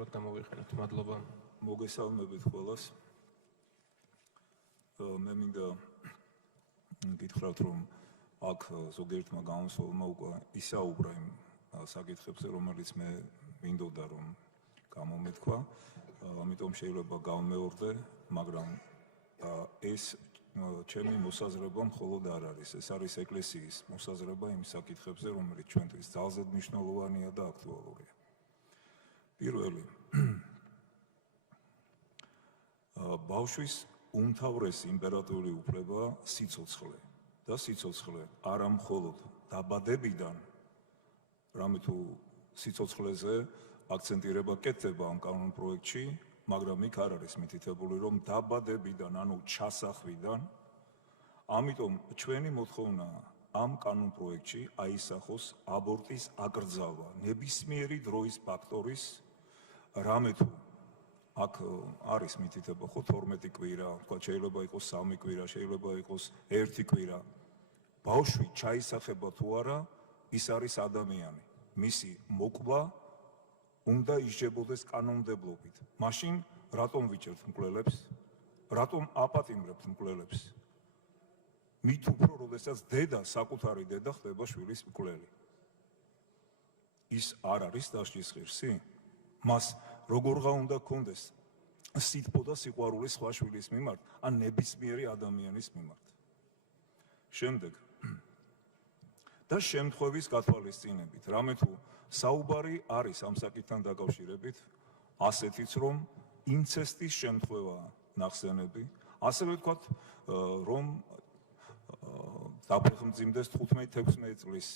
სტრუქტურად გამოვიყენოთ. მადლობა. მოგესალმებით ყველას. მე მინდა გითხრათ, რომ აქ ზოგიერთმა გამოსვლმა უკვე ისაუბრა იმ საკითხებზე, რომელიც მე მინდოდა რომ გამომეთქვა, ამიტომ შეიძლება გავმეორდე, მაგრამ ეს ჩემი მოსაზრება მხოლოდ არ არის, ეს არის ეკლესიის მოსაზრება იმ საკითხებზე, რომელიც ჩვენთვის ძალზედ მნიშვნელოვანია და აქტუალურია. პირველი, ბავშვის უმთავრესი იმპერატიული უფლება სიცოცხლე და სიცოცხლე არა მხოლოდ დაბადებიდან, რამე თუ სიცოცხლეზე აქცენტირება კეთდება ამ კანონ პროექტში, მაგრამ იქ არ არის მითითებული, რომ დაბადებიდან, ანუ ჩასახვიდან, ამიტომ ჩვენი მოთხოვნა ამ კანონ პროექტში აისახოს აბორტის აკრძალვა, ნებისმიერი დროის ფაქტორის, რამე თუ აქ არის მითითება ხო 12 კვირა, თქვა შეიძლება იყოს 3 კვირა, შეიძლება იყოს 1 კვირა. ბავშვი ჩაისახება თუ არა, ის არის ადამიანი. მისი მოკვლა უნდა ისჯებოდეს კანონმდებლობით. მაშინ რატომ ვიჭერთ მკვლელებს? რატომ აპატიმრებთ მკვლელებს? მით უფრო, როდესაც დედა, საკუთარი დედა ხდება შვილის მკვლელი. ის არ არის დასჯის ღირსი? მას როგორღა უნდა კონდეს სითბო და სიყვარული სხვა შვილის მიმართ, ან ნებისმიერი ადამიანის მიმართ. შემდეგ და შემთხვევის გათვალისწინებით, რამე თუ საუბარი არის ამ საკითხთან დაკავშირებით, ასეთიც რომ ინცესტის შემთხვევაა ნახსენები, ასევე ვთქვათ, რომ დაფეხმძიმდეს 15-16 წლის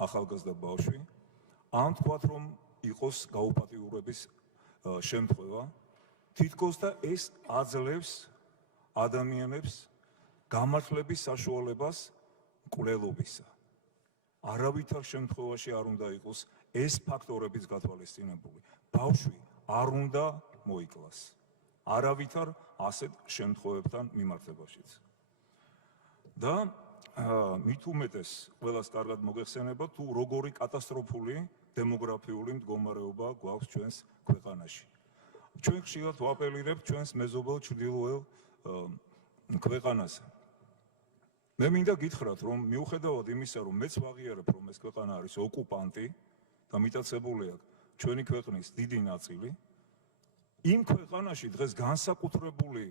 ახალგაზრდა ბავშვი, ან ვთქვათ, რომ იყოს გაუპატიურების შემთხვევა, თითქოს და ეს აძლევს ადამიანებს გამართლების საშუალებას მკვლელობისა. არავითარ შემთხვევაში არ უნდა იყოს ეს ფაქტორებიც გათვალისწინებული. ბავშვი არ უნდა მოიკლას. არავითარ ასეთ შემთხვევებთან მიმართებაშიც. და მით უმეტეს ყველას კარგად მოგეხსენება, თუ როგორი კატასტროფული დემოგრაფიული მდგომარეობა გვაქვს ჩვენს ქვეყანაში. ჩვენ ხშირად ვაპელირებთ ჩვენს მეზობელ ჩრდილოელ ქვეყანაზე. მე მინდა გითხრათ, რომ მიუხედავად იმისა, რომ მეც ვაღიარებ, რომ ეს ქვეყანა არის ოკუპანტი და მიტაცებული აქვს ჩვენი ქვეყნის დიდი ნაწილი, იმ ქვეყანაში დღეს განსაკუთრებული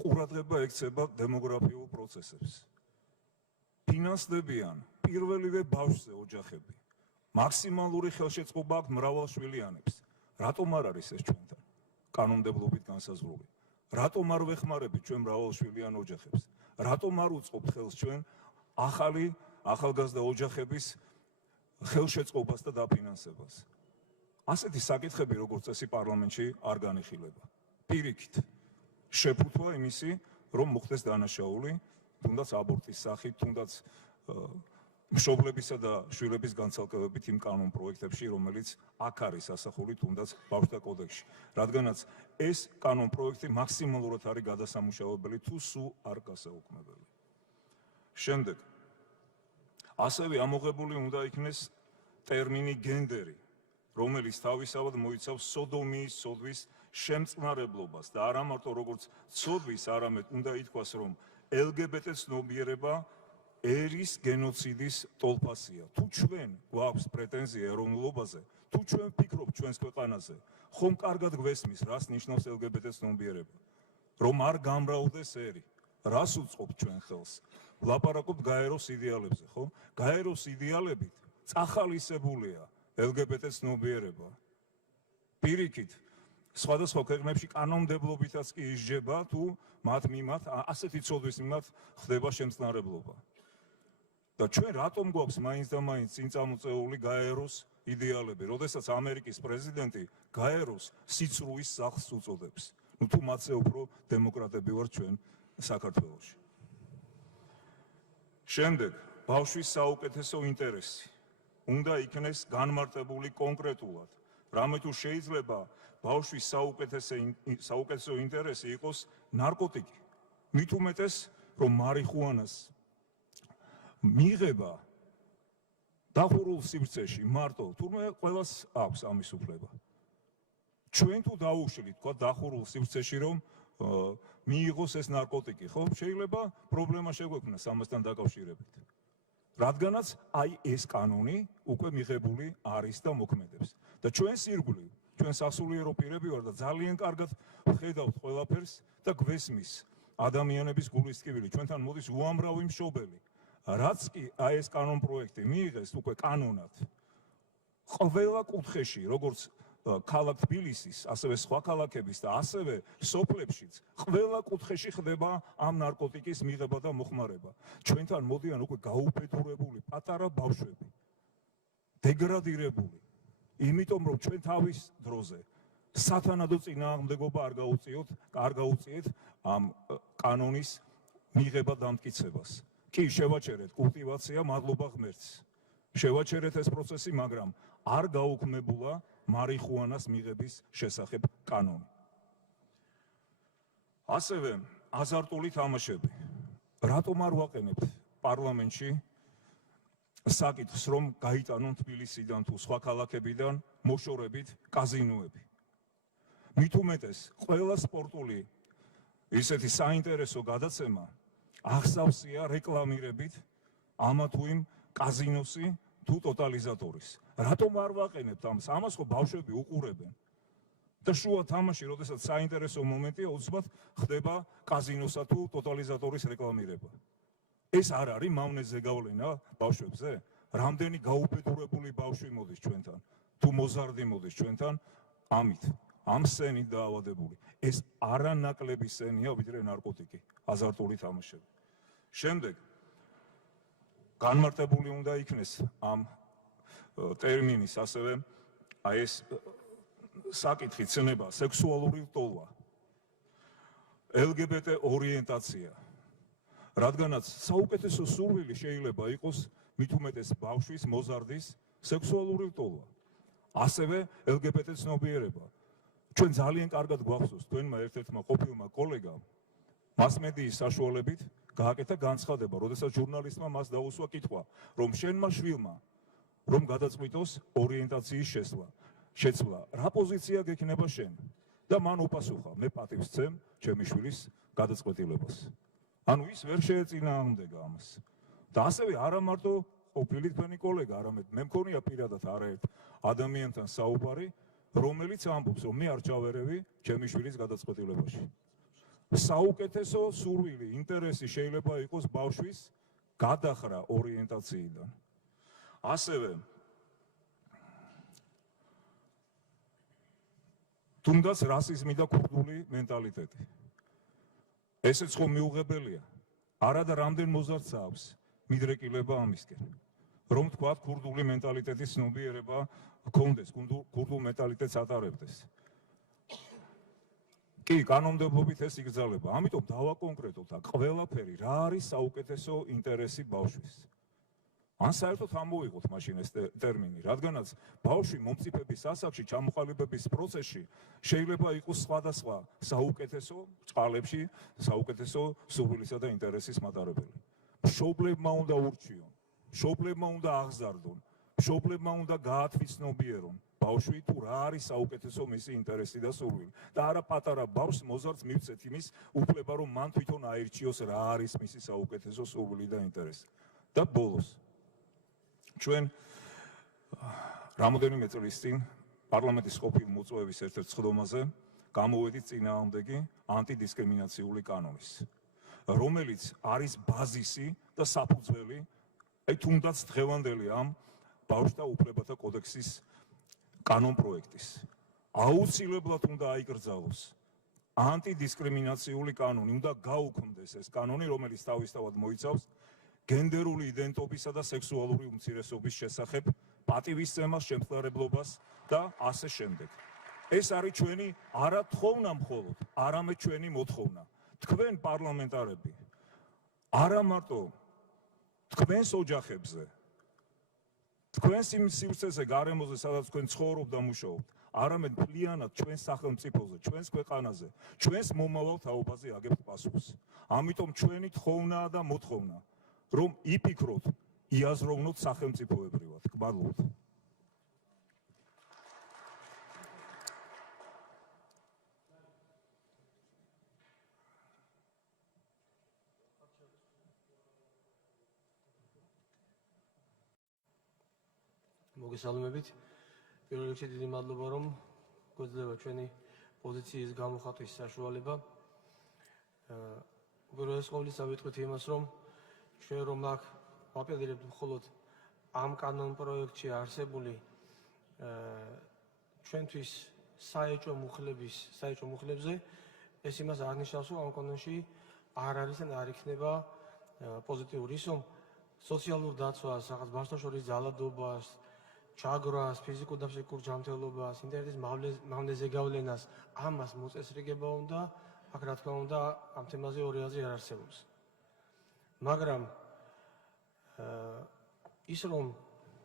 ყურადღება ექცება დემოგრაფიულ პროცესებს. ფინანსდებიან პირველივე ბავშვზე ოჯახები. მაქსიმალური ხელშეწყობა აქვს მრავალშვილიანებს. რატომ არ არის ეს ჩვენთან კანონმდებლობით განსაზღვრული? რატომ არ ვეხმარებით ჩვენ მრავალშვილიან ოჯახებს? რატომ არ უწყობთ ხელს ჩვენ ახალგაზრდა ოჯახების ხელშეწყობას და დაფინანსებას? ასეთი საკითხები, როგორც წესი, პარლამენტში არ განიხილება. პირიქით, შეფუთვა იმისი, რომ მოხდეს დანაშაული, თუნდაც აბორტის სახით, თუნდაც მშობლებისა და შვილების განცალკევებით იმ კანონ პროექტებში, რომელიც აქ არის ასახული, თუნდაც ბავშვთა კოდექსში. რადგანაც ეს კანონ პროექტი მაქსიმალურად არის გადასამუშავებელი, თუ სულ არ გასაუქმებელი. შემდეგ, ასევე ამოღებული უნდა იქნეს ტერმინი გენდერი, რომელიც თავისავად მოიცავს სოდომიის ცოდვის შემწყნარებლობას და არა მარტო როგორც ცოდვის, არამედ უნდა ითქვას, რომ LGBT ცნობიერება ერის გენოციდის ტოლფასია. თუ ჩვენ გვაქვს პრეტენზია ეროვნულობაზე, თუ ჩვენ ვფიქრობთ ჩვენს ქვეყანაზე, ხომ კარგად გვესმის, რას ნიშნავს LGBT ცნობიერება? რომ არ გამრავლდეს ერი. რას უწყობთ ჩვენ ხელს? ვლაპარაკობთ გაეროს იდეალებზე, ხო? გაეროს იდეალებით წახალისებულია LGBT ცნობიერება. პირიქით, სხვადასხვა ქვეყნებში კანონმდებლობითაც კი ისჯება, თუ მათ მიმართ ასეთი ცოდვის მიმართ ხდება შემწყნარებლობა. და ჩვენ რატომ გვაქვს მაინც და მაინც წინ წამოწეული გაეროს იდეალები, როდესაც ამერიკის პრეზიდენტი გაეროს სიცრუის სახლს უწოდებს. ნუ თუ მათზე უფრო დემოკრატები ვართ ჩვენ საქართველოში. შემდეგ, ბავშვის საუკეთესო ინტერესი უნდა იქნეს განმარტებული კონკრეტულად. რამე თუ შეიძლება ბავშვის საუკეთესო ინტერესი იყოს ნარკოტიკი. მით უმეტეს, რომ მარიხუანას მიღება დახურულ სივრცეში მარტო, თურმე ყველას აქვს ამის უფლება. ჩვენ თუ დაუშვით, თქვა დახურულ სივრცეში, რომ მიიღოს ეს ნარკოტიკი, ხო? შეიძლება პრობლემა შეგვექმნას ამასთან დაკავშირებით. რადგანაც აი ეს კანონი უკვე მიღებული არის და მოქმედებს. და ჩვენს ირგვლივ, ჩვენ სასულიერო პირები ვარ და ძალიან კარგად ვხედავთ ყველაფერს და გვესმის ადამიანების გულისწყივილი. ჩვენთან მოდის უამრავი მშობელი. რაც კი აი ეს კანონ პროექტი მიიღეს უკვე კანონად, ყველა კუთხეში, როგორც ქალაქ თბილისის, ასევე სხვა ქალაქების და ასევე სოფლებშიც, ყველა კუთხეში ხდება ამ ნარკოტიკის მიღება და მოხმარება. ჩვენთან მოდიან უკვე გაუფეთურებული პატარა ბავშვები, დეგრადირებული, იმიტომ რომ ჩვენ თავის დროზე სათანადო წინააღმდეგობა არ გაუწიეთ ამ კანონის მიღება დამტკიცებას. კი, შევაჩერეთ კულტივაცია, მადლობა ღმერთს. შევაჩერეთ ეს პროცესი, მაგრამ არ გაუქმებულა მარიხუანას მიღების შესახებ კანონი. ასევე აზარტული თამაშები. რატომ არ ვაყენებთ პარლამენტში საკითხს, რომ გაიტანონ თბილისიდან თუ სხვა ქალაქებიდან მოშორებით კაზინოები? მით უმეტეს, ყველა სპორტული ისეთი საინტერესო გადაცემა ახსავსია რეკლამირებით ამა თუ იმ კაზინოსი თუ ტოტალიზატორის. რატომ არ ვაყენებთ ამას ხო ბავშვები უყურებენ და შუა თამაში, როდესაც საინტერესო მომენტია, უცბად ხდება კაზინოსა თუ ტოტალიზატორის რეკლამირება. ეს არ არის მავნე ზეგავლენა ბავშვებზე? რამდენი გაუფეთურებული ბავშვი მოდის ჩვენთან, თუ მოზარდი მოდის ჩვენთან, ამით, ამ სცენით დაავადებული. ეს არანაკლები სცენია, ვიდრე ნარკოტიკი, აზარტული თამაშები. შემდეგ განმარტებული უნდა იქნეს ამ ტერმინის ასევე ეს საკითხი ცნება სექსუალური ლტოლვა, LGBT ორიენტაცია, რადგანაც საუკეთესო სურვილი შეიძლება იყოს მით უმეტეს ბავშვის, მოზარდის სექსუალური ლტოლვა, ასევე LGBT ცნობიერება. ჩვენ ძალიან კარგად გვახსოვს თქვენმა ერთ-ერთმა ყოფილმა კოლეგამ მასმედიის საშუალებით გააკეთა განცხადება, როდესაც ჟურნალისტმა მას დაუსვა კითხვა, რომ შენმა შვილმა რომ გადაწყვიტოს ორიენტაციის შეცვლა, რა პოზიცია გექნება შენ? და მან უპასუხა, მე პატივს ვცემ ჩემი შვილის გადაწყვეტილებას. ანუ ის ვერ შეეწინააღმდეგა ამას. და ასევე არა მარტო ყოფილი თქვენი კოლეგა, არამედ მე მქონია პირადად არაერთ ადამიანთან საუბარი, რომელიც ამბობს, რომ მე არ ჩავერევი ჩემი შვილის გადაწყვეტილებაში. საუკეთესო სურვილი, ინტერესი შეიძლება იყოს ბავშვის გადახრა ორიენტაციიდან. ასევე თუნდაც რასიზმი და ქურდული მენტალიტეტი. ესეც ხომ მიუღებელია. არა და რამდენ მოზარდს აქვს მიდრეკილება ამისკენ. რომ თქვა ქურდული მენტალიტეტის ცნობიერება გქონდეს, ქურდულ მენტალიტეტს ატარებდეს. კი, კანონმდებლობით ეს იგრძალება. ამიტომ დავაკონკრეტოთ აქ ყველაფერი, რა არის საუკეთესო ინტერესი ბავშვის. ან საერთოდ ამოვიღოთ მაშინ ეს ტერმინი, რადგანაც ბავშვი მომწიფების ასაკში, ჩამოყალიბების პროცესში შეიძლება იყოს სხვადასხვა საუკეთესო წყალებში, საუკეთესო სურვილისა და ინტერესის მატარებელი. მშობლებმა უნდა ურჩიონ, მშობლებმა უნდა აღზარდონ, მშობლებმა უნდა გაათვისნობიერონ ბავშვი თუ რა არის საუკეთესო მისი ინტერესი და სურვილი. და არა პატარა ბავშვს მოზარდს მივცეთ იმის უფლება, რომ მან თვითონ აირჩიოს რა არის მისი საუკეთესო სურვილი და ინტერესი. და ბოლოს ჩვენ რამოდენიმე წლის წინ პარლამენტის ყოფილ მოწვევის ერთ-ერთ სხდომაზე გამოვედით წინააღმდეგი ანტიდისკრიმინაციული კანონის, რომელიც არის ბაზისი და საფუძველი თუნდაც დღევანდელი ამ ბავშვთა უფლებათა კოდექსის კანონ პროექტის. აუცილებლად უნდა აიკრძალოს ანტიდისკრიმინაციული კანონი, უნდა გაუქმდეს ეს კანონი, რომელიც თავისთავად მოიცავს გენდერული იდენტობისა და სექსუალური უმცირესობის შესახებ პატივისცემას, შემხდარებლობას და ასე შემდეგ. ეს არის ჩვენი არა თხოვნა მხოლოდ, არამედ ჩვენი მოთხოვნა. თქვენ პარლამენტარები, არა მარტო თქვენს ოჯახებზე, თქვენს იმ სივრცეზე, გარემოზე, სადაც თქვენ ცხოვრობთ და მუშაობთ, არამედ მთლიანად ჩვენს სახელმწიფოზე, ჩვენს ქვეყანაზე, ჩვენს მომავალ თაობაზე აგებთ პასუხს. ამიტომ ჩვენი თხოვნაა და მოთხოვნა, რომ იფიქროთ, იაზროვნოთ სახელმწიფოებრივად. გმადლობთ. მოგესალმებით. პირველ რიგში დიდი მადლობა, რომ გვეძლევა ჩვენი პოზიციის გამოხატვის საშუალება. უპირველეს ყოვლისა ვიტყვით იმას, რომ ჩვენ რომ აქ ვაპელირებთ მხოლოდ ამ კანონ პროექტში არსებული ჩვენთვის საეჭვო მუხლებზე, ეს იმას არ ნიშნავს, რომ ამ კანონში არ არის ან არ იქნება პოზიტიური ის, რომ სოციალურ დაცვას, რაღაც ბავშვთა ძალადობას, ჩაგვრას, ფიზიკურ და ფსიქიკურ ჯანმრთელობას, ინტერნეტის მავნეზე გავლენას, ამას მოწესრიგება უნდა, აქ რა თქმა უნდა, ამ თემაზე ორი აზრი არ არსებობს. მაგრამ ის რომ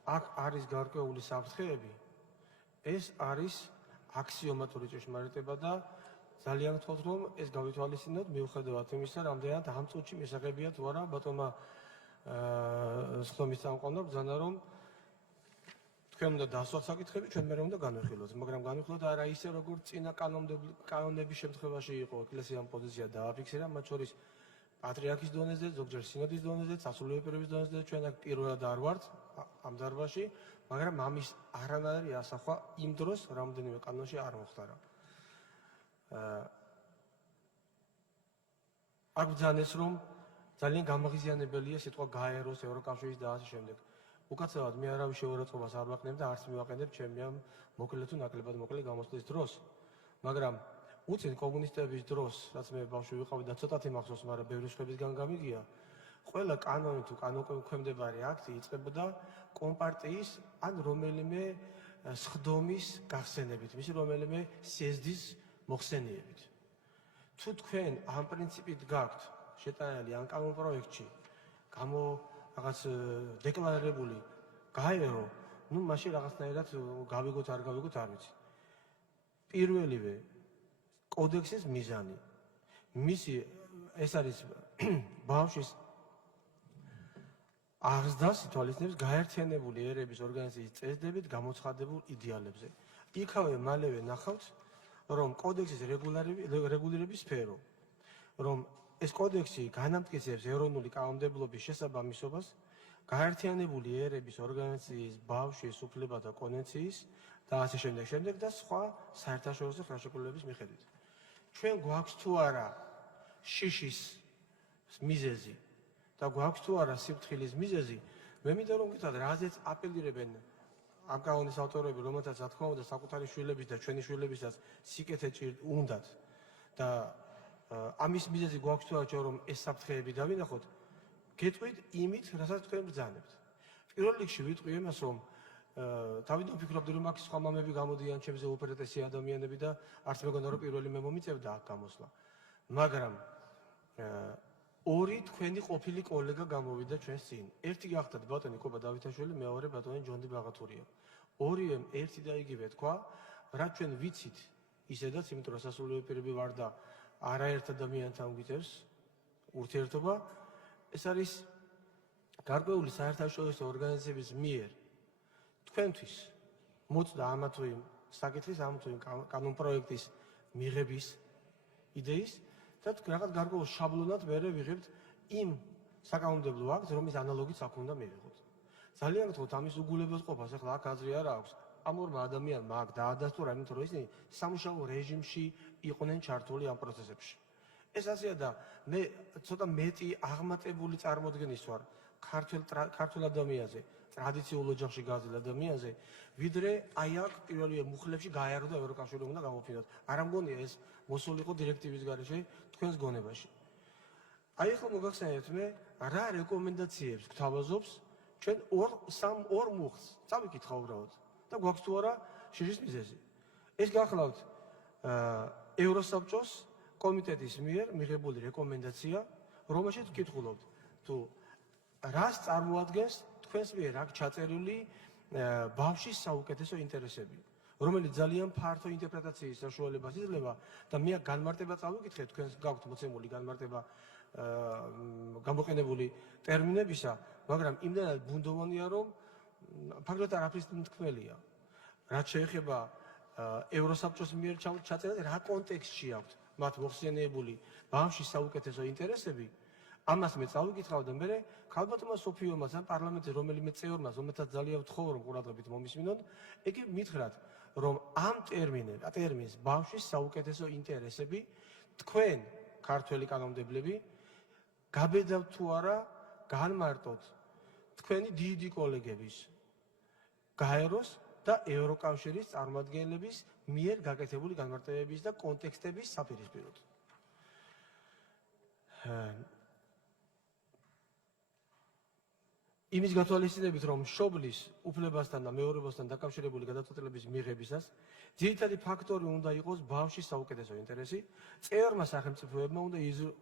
აქ არის გარკვეული საფრთხეები, ეს არის აქსიომატური ჭეშმარიტება და ძალიან ვთქვათ, რომ ეს გავითვალისწინოთ მიუხედავად იმისა, რამდენად ამ წუთში მისაღებია თუ არა ბატონმა სხდომის წამყვანმა ბრძანა, რომ თქვენ უნდა დასვათ საკითხები, ჩვენ მერე უნდა განვიხილოთ, მაგრამ განვიხილოთ არა ისე, როგორც წინა კანონების შემთხვევაში იყო ეკლესიამ პოზიცია დააფიქსირა, მათ შორის პატრიარქის დონეზე, ზოგჯერ სინოდის დონეზე, სასულიერო პირების დონეზე, ჩვენ აქ პირველად არ ვართ ამ დარბაზში, მაგრამ ამის არანაირი ასახვა იმ დროს რამდენიმე კანონში არ მოხდარა. აქ ბრძანეს, რომ ძალიან გამაღიზიანებელია სიტყვა გაეროს ევროკავშირის და ასე შემდეგ. უკაცრავად მე არავის შეურაცხყოფას არ ვაყენებ და არც მივაყენებ ჩემი ამ მოკლე თუ ნაკლებად მოკლე გამოსვლის დროს. მაგრამ უცენ კომუნისტების დროს, რაც მე ბავშვი ვიყავი და ცოტათი მახსოვს, მაგრამ ბევრი სხვებისგან გამიგია, ყველა კანონი თუ კანონქვემდებარე აქტი იწყებოდა კომპარტიის ან რომელიმე სხდომის გახსენებით, მისი რომელიმე სიეზდის მოხსენიებით. თუ თქვენ ამ პრინციპით გაქვთ შეტანილი ამ კანონ პროექტში რაღაც დეკლარირებული გაერო, ნუ მაშინ რაღაცნაირად გავიგოთ არ გავიგოთ არ ვიცი. პირველივე კოდექსის მიზანი მისი ეს არის ბავშვის აღზრდას ითვალისწინებს გაერთიანებული ერების ორგანიზაციის წესდებით გამოცხადებულ იდეალებზე. იქავე მალევე ნახავთ, რომ კოდექსის რეგულირების სფერო, რომ ეს კოდექსი განამტკიცებს ეროვნული კანონმდებლობის შესაბამისობას გაერთიანებული ერების ორგანიზაციის ბავშვის უფლებათა კონვენციის და ასე შემდეგ და სხვა საერთაშორისო ხელშეკრულებების მიხედვით. ჩვენ გვაქვს თუ არა შიშის მიზეზი და გვაქვს თუ არა სიფრთხილის მიზეზი, მე მინდა რომ გითხრათ, რაზეც აპელირებენ ამ კანონის ავტორები, რომელთაც რა თქმა უნდა საკუთარი შვილების და ჩვენი შვილებისაც სიკეთე უნდათ და ამის მიზეზი გვაქვს თუ არა, რომ ეს საფრთხეები დავინახოთ, გეტყვით იმით, რასაც თქვენ ბრძანებთ. პირველ რიგში ვიტყვი იმას, რომ თავიდან ვფიქრობდი, რომ აქ სხვა მამები გამოდიან ჩემზე უპირატესი ადამიანები და არც მეგონა რომ პირველი მე მომიწევდა აქ გამოსვლა. მაგრამ ორი თქვენი ყოფილი კოლეგა გამოვიდა ჩვენს წინ. ერთი გახდათ ბატონი კობა დავითაშვილი, მეორე ბატონი ჯონდი ბაღათურია. ორიემ ერთი და იგივე თქვა, რა ჩვენ ვიცით ისედაც, იმიტომ რომ სასულიერო პირები ვარ და არაერთ ადამიანთან გვიწევს ურთიერთობა, ეს არის გარკვეული საერთაშორისო ორგანიზაციების მიერ თქვენთვის მოწდა ამა თუ იმ საკითხის, ამ თუ იმ კანონ პროექტის მიღების იდეის და რაღაც გარკვეულ შაბლონად მერე ვიღებთ იმ საკანონმდებლო აქტს, რომლის ანალოგიც აქ უნდა მივიღოთ. ძალიან გთხოვთ ამის უგულებელყოფას, ახლა აქ აზრი არა აქვს. ამ ორმა ადამიანმა აქ დაადასტურა, იმიტომ რომ ისინი სამუშაო რეჟიმში იყვნენ ჩართული ამ პროცესებში. ეს ასეა და მე ცოტა მეტი აღმატებული წარმოდგენის ვარ ქართულ ადამიანზე, ტრადიციულ ოჯახში გაზრდილ ადამიანზე, ვიდრე აი აქ პირველივე მუხლებში გაიარო და ევროკავშირი უნდა გამოფინოთ. არ მგონია ეს მოსულიყო დირექტივის გარეშე თქვენს გონებაში. აი ახლა მოგახსენებთ მე რა რეკომენდაციებს გთავაზობს ჩვენ ორ მუხლს წავიკითხა უბრალოდ და გვაქვს თუ არა შიშის მიზეზი. ეს გახლავთ ევროსაბჭოს კომიტეტის მიერ მიღებული რეკომენდაცია, რომელშიც ვკითხულობთ თუ რას წარმოადგენს თქვენს მიერ აქ ჩაწერილი ბავშვის საუკეთესო ინტერესები, რომელიც ძალიან ფართო ინტერპრეტაციის საშუალებას იძლევა და მე აქ განმარტება წავიკითხე, თქვენს გაქვთ მოცემული განმარტება გამოყენებული ტერმინებისა, მაგრამ იმდანაც ბუნდოვანია, რომ ფაქტობრივად არაფრის მთქმელია. რაც შეეხება ევროსაბჭოს მიერ ჩაწერილ რა კონტექსტში აქვს მათ მოხსენიებული ბავშვის საუკეთესო ინტერესები, ამას მე წავიკითხავ და მე ქალბატონმა სოფიომას ან პარლამენტის რომელიმე წევრმა, რომელთაც ძალიან ვთხოვ რომ ყურადღებით მომისმინონ, იგი მითხრათ, რომ ამ ტერმინს ბავშვის საუკეთესო ინტერესები თქვენ ქართველი კანონმდებლები გაბედავთ თუ არა განმარტოთ თქვენი დიდი კოლეგების გაეროს და ევროკავშირის წარმომადგენლების მიერ გაკეთებული განმარტებების და კონტექსტების საპირისპიროდ. იმის გათვალისწინებით, რომ მშობლის უფლებასთან და მეურვებასთან დაკავშირებული გადაწყვეტილების მიღებისას ძირითადი ფაქტორი უნდა იყოს ბავშვის საუკეთესო ინტერესი, წევრმა სახელმწიფოებმა უნდა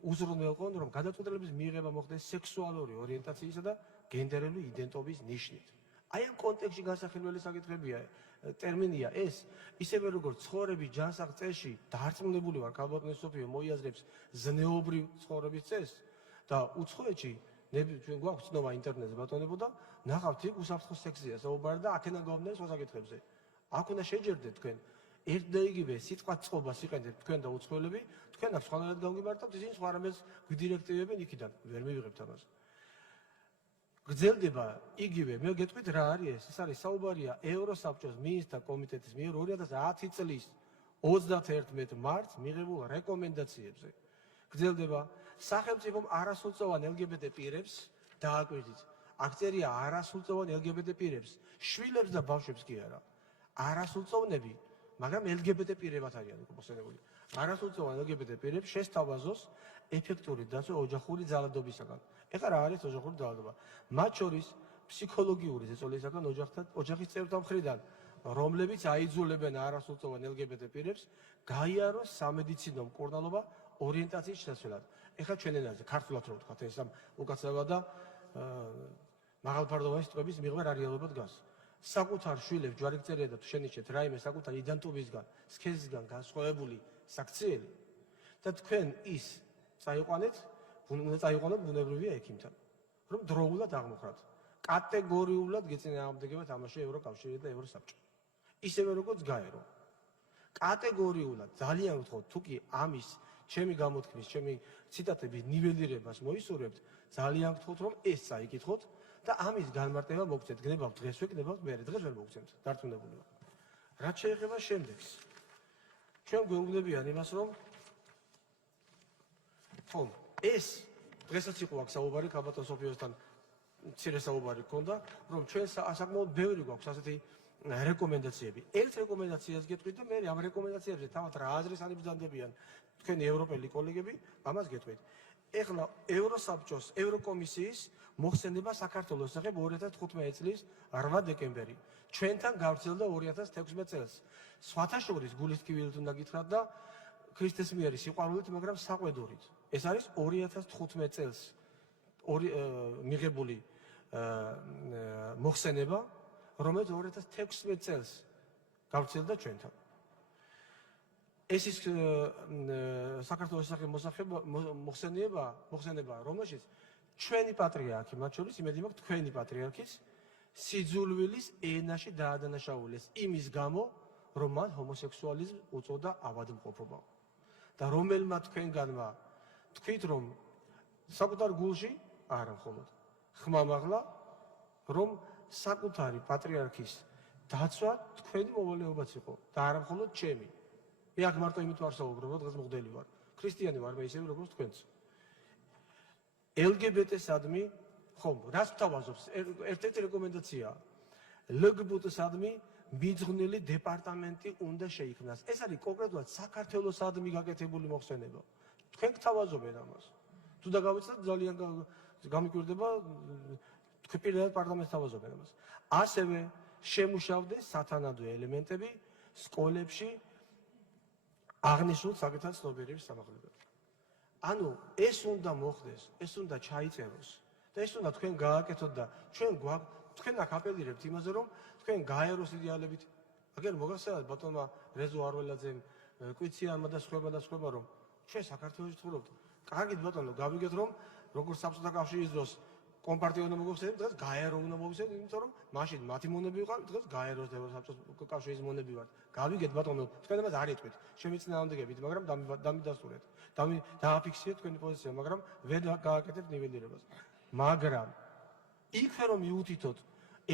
უზრუნველყონ, რომ გადაწყვეტილების მიღება მოხდეს სექსუალური ორიენტაციისა და გენდერული იდენტობის ნიშნით. აი ამ კონტექსტში განსახილველი საკითხებია, ტერმინია ეს, ისევე როგორც ცხოვრების ჯანსაღ წესში დარწმუნებული ვარ, ქალბატონი სოფიო მოიაზრებს ზნეობრივ ცხოვრების წესს და უცხოეთში ჩვენ გვაქვს ცნობა ინტერნეტზე ბატონებო და ნახავთ იქ უსაფრთხო სექსია საუბარი და აქედან გავამდენ სხვა საკითხებზე. აქ უნდა შეჯერდეთ თქვენ ერთ და იგივე სიტყვა წყობას იყენებთ თქვენ და უცხოელები, თქვენ აქ სხვანაირად გავგიმართავთ, ისინი სხვა რამეს გვიდირექტივებენ იქიდან, ვერ მივიღებთ ამას. გრძელდება იგივე, მე გეტყვით რა არის ეს? ეს არის საუბარია ევროსაბჭოს მინისტრთა კომიტეტის მიერ 2010 წლის 31 მარტს მიღებულ რეკომენდაციებზე. გრძელდება სახელმწიფომ არასრულწლოვან LGBT პირებს დააკვირდით. აქ წერია არასრულწლოვან LGBT პირებს, შვილებს და ბავშვებს კი არა. არასრულწლოვნები, მაგრამ LGBT პირებად არიან მოხსენებული. არასრულწლოვან LGBT პირებს შესთავაზოს ეფექტური დაცვა ოჯახური ძალადობისაგან. ეხლა რა არის ოჯახური ძალადობა? მათ შორის ფსიქოლოგიური ზეწოლისაგან ოჯახის წევრთა მხრიდან, რომლებიც აიძულებენ არასრულწლოვან LGBT პირებს გაიაროს სამედიცინო მკურნალობა ორიენტაციის შესასვლელად. ეხლა ჩვენ ენაზე ქართულად რო ვთქვათ, ეს უკაცრავად და მაღალფარდოვანი სიტყვების მიღება რა რეალობად დგას. საკუთარ შვილებს ჯვარიქწერია და თუ შენიშნეთ რაიმე საკუთარ იდენტობისგან, სქესისგან განსხვავებული საქციელი და თქვენ ის წაიყვანეთ, უნდა წაიყვანოთ ბუნებრივია ექიმთან, რომ დროულად აღმოხრათ. კატეგორიულად გეწინააღმდეგება თამაში ევროკავშირი და ევროსაბჭო. ისევე როგორც გაერო. კატეგორიულად ძალიან ვთხოვთ, თუ კი ამის ჩემი გამოთქმის, ჩემი ციტატების ნიველირებას მოისურვებთ, ძალიან ვთხოვთ, რომ ეს წაიკითხოთ და ამის განმარტება მოგცეთ. გნებავთ დღესვე, გნებავთ მერე, დღეს ვერ მოგცემთ, დარწმუნებული ვარ. რაც შეეხება შემდეგს. ჩვენ გვეუბნებიან იმას, რომ ხომ, ეს დღესაც იყო აქ საუბარი ქალბატონ სოფიოსთან მცირე საუბარი გქონდა, რომ ჩვენ საკმაოდ ბევრი გვაქვს ასეთი რეკომენდაციები. ერთ რეკომენდაციას გეტყვით და მე ამ რეკომენდაციებზე თავად რა აზრის ანიბრძანდებიან თქვენი ევროპელი კოლეგები, ამას გეტყვით. ეხლა ევროსაბჭოს, ევროკომისიის მოხსენება საქართველოს შესახებ 2015 წლის 8 დეკემბერი. ჩვენთან გავრცელდა 2016 წელს. სხვათა შორის გულისკივილით უნდა გითხრათ და ქრისტეს მიერი სიყვარულით, მაგრამ საყვედურით. ეს არის 2015 წელს მიღებული მოხსენება, რომელიც 2016 წელს გავრცელდა ჩვენთან. ეს ის საქართველოს შესახებ მოხსენება, რომელშიც ჩვენი პატრიარქი, მათ შორის იმედი მაქვს თქვენი პატრიარქის სიძულვილის ენაში დაადანაშაულეს იმის გამო, რომ მან ჰომოსექსუალიზმს უწოდა ავადმყოფობა. და რომელმა თქვენგანმა თქვით, რომ საკუთარ გულში არა მხოლოდ ხმამაღლა, რომ საკუთარი პატრიარქის დაცვა თქვენი მოვალეობაც იყო და არა მხოლოდ ჩემი. მე აქ მარტო იმით ვარ საუბრობ, რომ დღეს მღვდელი ვარ. ქრისტიანი ვარ მე ისევე როგორც თქვენც. LGBT-სადმი, ხომ, რას ვთავაზობს? ერთ-ერთი რეკომენდაციაა. LGBT-სადმი მიძღვნილი დეპარტამენტი უნდა შეიქმნას. ეს არის კონკრეტულად საქართველოსადმი გაკეთებული მოხსენება. თქვენ გთავაზობენ ამას. თუ დაგავიწყდეთ ძალიან გამიკვირდება თქვენ პირადად პარლამენტს თავაზობენ ამას. ასევე შემუშავდეს სათანადო ელემენტები სკოლებში აღნიშნულ საკითხად ცნობიერების სამაღლებად. ანუ ეს უნდა მოხდეს, ეს უნდა ჩაიწეროს და ეს უნდა თქვენ გააკეთოთ და თქვენ აქ აპელირებთ იმაზე, რომ თქვენ გაეროს იდეალებით, აგერ მოგახსენებთ ბატონმა რეზო არველაძემ, კვიციანმა და სხვაებმა, რომ ჩვენ საქართველოში ცხოვრობთ. კარგით ბატონო, გავიგეთ, რომ როგორც საბჭოთა კავშირის დროს კომპარტია უნდა მოგხსენებთ, დღეს გაერო უნდა მოგხსენებთ, იმიტომ რომ მაშინ მათი მონები ვიყავით, დღეს გაეროს საბჭოს კავშირის მონები ვართ. გავიგეთ ბატონო, თქვენ ამას არ იტყვით. შემიწინააღმდეგებით, მაგრამ დამიდასტურეთ. დააფიქსირეთ თქვენი პოზიცია, მაგრამ ვერ გააკეთებთ ნიველირებას. მაგრამ იქ რომ მიუთითოთ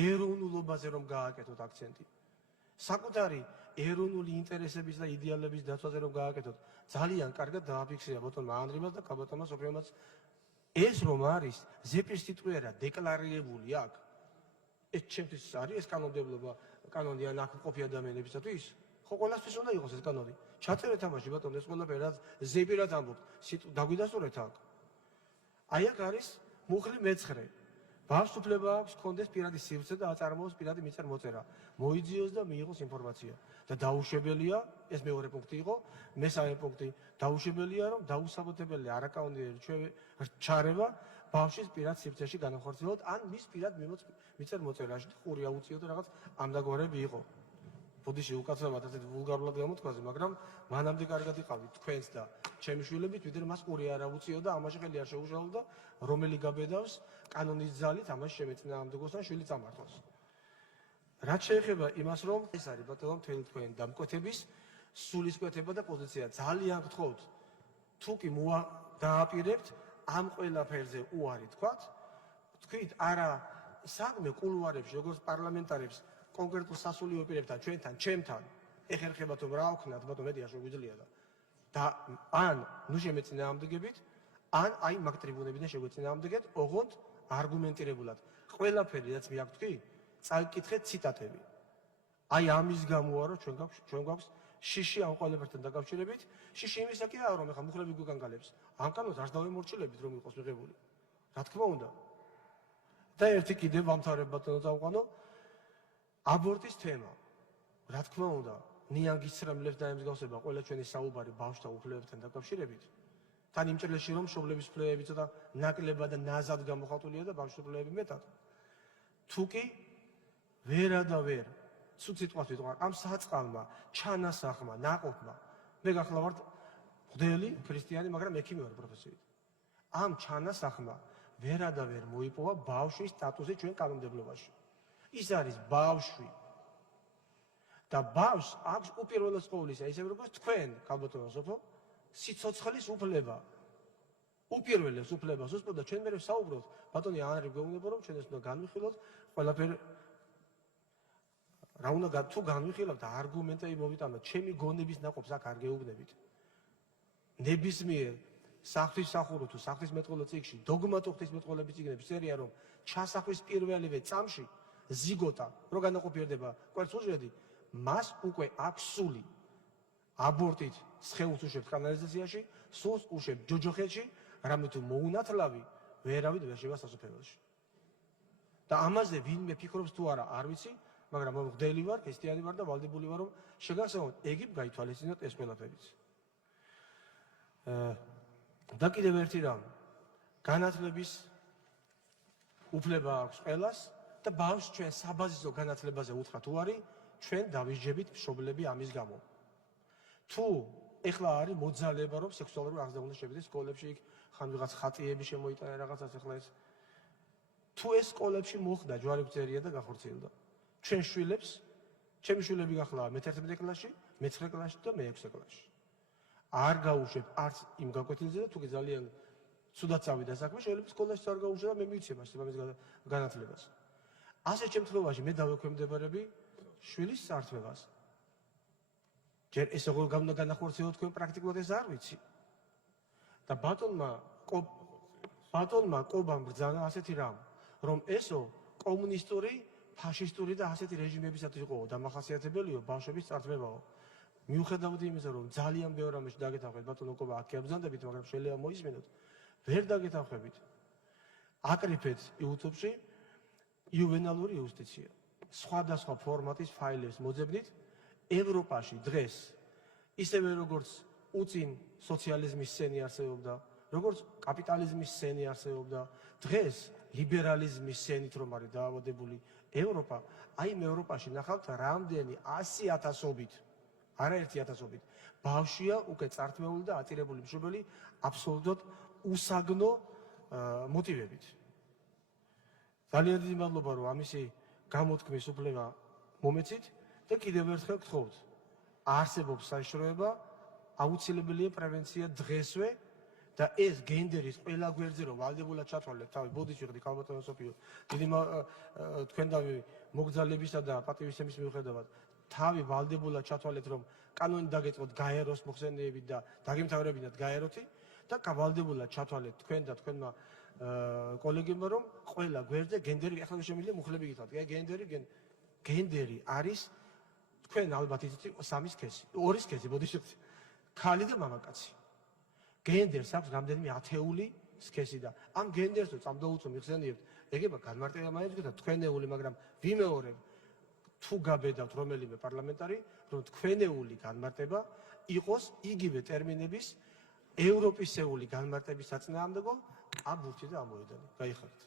ეროვნულობაზე რომ გააკეთოთ აქცენტი. საკუთარი ეროვნული ინტერესების და იდეალების დაცვაზე რომ გააკეთოთ, ძალიან კარგად დააფიქსირა ბატონმა ანდრიმას და კაბატონმა სოფიომაც. ეს რომ არის ზეპირ სიტყვიერად დეკლარირებული აქ, ეს ჩემთვის არის ეს კანონმდებლობა, კანონი ან აქ მყოფი ადამიანებისათვის, ხო ყველასთვის უნდა იყოს ეს კანონი. ჩაწერეთ ამაში ბატონო ეს ყველაფერი რაც ზეპირად ამბობთ, დაგვიდასტურეთ აქ. აი აქ არის მუხლი მეცხრე. ბავშვს უფლება აქვს კონდეს პირადი სივრცე და აწარმოოს პირადი მიწერ მოწერა. მოიძიოს და მიიღოს ინფორმაცია. და დაუშვებელია, ეს მეორე პუნქტი იყო, მესამე პუნქტი, დაუშვებელია რომ დაუსაბუთებელი არაკანონიერი ჩარევა ბავშვის პირად სივრცეში განახორციელოთ ან მის პირად მიწერ მოწერაში ყური აუწიო და რაღაც ამდაგორები იყო. ბოდიში უკაცრავად ასეთ ვულგარულად გამოთქვაზე, მაგრამ მანამდე კარგად იყავით თქვენს და ჩემი შვილებით, ვიდრე მას ყური არ აუწიო და ამაში ხელი არ შეუშალო და რომელი გაბედავს კანონის ძალით ამაში შემეწინააღმდეგოს ან შვილი წამართვას. რაც შეეხება იმას, რომ ეს არის ბატონო მთელი თქვენი დამკვეთების სულისკვეთება და პოზიცია. ძალიან გთხოვთ, თუ კი დააპირებთ ამ ყველაფერზე უარი თქვათ, თქვით არა საგმე კულუარებში, როგორც პარლამენტარებს კონკრეტულ სასულიერო პირებთან, ჩვენთან, ჩემთან ეხერხებათ რომ რა ვქნათ, ბატონო მეტი არ შეგვიძლია და ან ნუ შემეწინააღმდეგებით, ან აი მაგ ტრიბუნებიდან შეგვეწინააღმდეგეთ, ოღონდ არგუმენტირებულად. ყველაფერი რაც მე აქ თქვი, წაიკითხეთ ციტატები. აი ამის გამოა რომ ჩვენ გვაქვს შიში ამ ყველაფერთან დაკავშირებით, შიში იმისაკია რომ ეხა მუხლები გვიგანგალებს. ამ კანონს არ დავემორჩილებით რომ იყოს მიღებული. რა თქმა უნდა. და ერთი კიდევ ვამთავრებ ბატონო წავყვანო აბორტის თემა. რა თქმა უნდა, ნიანგის ცრემლებს და ემსგავსება ყველა ჩვენი საუბარი ბავშვთა უფლებებთან დაკავშირებით. თან იმ ჭრილში რომ მშობლების უფლებები ცოტა ნაკლებად და ნაზად გამოხატულია და ბავშვთა უფლებები მეტად. თუ კი ვერა და ვერ ცუდ სიტყვას ვიტყვარ ამ საწყალმა, ჩანასახმა, ნაყოფმა. მე გახლა ვარ მღვდელი, ქრისტიანი, მაგრამ ექიმი ვარ პროფესიით. ამ ჩანასახმა ვერა და ვერ მოიპოვა ბავშვის სტატუსი ჩვენ კანონმდებლობაში. ის არის ბავშვი. და ბავშვს აქვს უპირველეს ყოვლისა, ისევე როგორც თქვენ, ქალბატონო სოფო, სიცოცხლის უფლება. უპირველეს უფლებას უსწრებთ და ჩვენ მე ვსაუბრობთ, ბატონი ანრი გვეუბნება რომ ჩვენ ეს უნდა განვიხილოთ, ყველაფერი რა უნდა თუ განვიხილავთ და არგუმენტები მოვიტანოთ, ჩემი გონების ნაყოფს აქ არ გეუბნებით. ნებისმიერ საღვთისმსახურო თუ საღვთისმეტყველო წიგნში, დოგმატურ ღვთისმეტყველების წიგნებში წერია რომ ჩასახვის პირველივე წამში ზიგოტა რო განაყოფიერდება კვერცხუჟრედი, მას უკვე აქვს სული. აბორტით სხეულს უშვებთ კანალიზაციაში, სულს უშვებთ ჯოჯოხეთში, რამე თუ მოუნათლავი ვერავით ვერ შევა სასופველში. და ამაზე ვინმე ფიქრობს თუ არა, არ ვიცი, მაგრამ მღვდელი ვარ, ქრისტიანი ვარ და ვალდებული ვარ რომ შეგახსენოთ, ეგიბ გაითვალისწინოთ ეს ყველაფერიც. და კიდევ ერთი რამ, განათლების უფლება აქვს ყველას და ბავშვს ჩვენ საბაზისო განათლებაზე უთხრათ უარი, ჩვენ დავისჯებით მშობლები ამის გამო. თუ ეხლა არის მოძალება რომ სექსუალური აღზრდა უნდა შევიდეს სკოლებში, იქ ხან ვიღაც ხატიები შემოიტანა რაღაცას ეხლა ეს. თუ ეს სკოლებში მოხდა ჯვარებწერია და გახორციელდა. ჩვენ შვილებს, ჩემი შვილები გახლა მე-11 კლასში, მე-9 კლასში და მე-6 კლასში. არ გაუშვებ არც იმ გაკვეთილზე და თუ კი ძალიან ცუდად წავიდა საქმე, შეიძლება სკოლაში არ გაუშვებ და მე მივცემ ამის განათლებას. ასეთ შემთხვევაში მე დავექვემდებარები შვილის სარწმუნოებას. ჯერ ეს როგორ უნდა განახორციელოთ თქვენ პრაქტიკულად ეს არ ვიცი. და ბატონმა კობამ ბრძანა ასეთი რამ, რომ ესო კომუნისტური, ფაშისტური და ასეთი რეჟიმებისათვის იყო დამახასიათებელიო ბავშვების წარწმებაო. მიუხედავად იმისა, რომ ძალიან ბევრ რამეში დაგეთანხმეთ, ბატონო კობა, აქ აბრძანდებით, მაგრამ შეიძლება მოისმინოთ, ვერ დაგეთანხმებით. აკრიფეთ YouTube-ში იუვენალური იუსტიცია. სხვადასხვა ფორმატის ფაილებს მოძებნით ევროპაში დღეს ისევე როგორც უწინ სოციალიზმის სცენი არსებობდა, როგორც კაპიტალიზმის სცენი არსებობდა, დღეს ლიბერალიზმის სცენით რომ არის დაავადებული ევროპა, აი იმ ევროპაში ნახავთ რამდენი 100,000-ობით, არაერთი ათასობით ბავშვია უკვე წართმეული და აწირებული მშობელი აბსოლუტურად უსაგნო მოტივებით. ძალიან დიდი მადლობა რომ ამისი გამოთქმის უფლება მომეცით და კიდევ ერთხელ გთხოვთ არსებობს საშიშროება აუცილებელია პრევენცია დღესვე და ეს გენდერის ყველა გვერდზე რომ ვალდებულად ჩათვალეთ თავი ბოდიში ვიხდი ქალბატონო სოფიო დიდი თქვენდავი მოგზაურობისა და პატივისცემის მიუხედავად თავი ვალდებულად ჩათვალეთ რომ კანონი დაგეწყოთ გაეროს მოხსენიებით და დაგემთავრებინათ გაეროთი და ვალდებულად ჩათვალეთ თქვენ და თქვენმა კოლეგებმა რომ ყველა გვერდზე გენდერი ახლა შემიძლია მუხლები გითხრათ გენდერი არის თქვენ ალბათ იცით სამის სქესი ორის სქესი ბოდიში ქალი და მამაკაცი გენდერს აქვს რამდენიმე ათეული სქესი და ამ გენდერს თუ წამდაუწო მიხსენიებთ ეგება განმარტება მაინც და თქვენეული მაგრამ ვიმეორებ თუ გაბედავთ რომელიმე პარლამენტარი რომ თქვენეული განმარტება იყოს იგივე ტერმინების ევროპისეული განმარტების საწინააღმდეგო ამ ბურთი და ამოედანი გაიხარეთ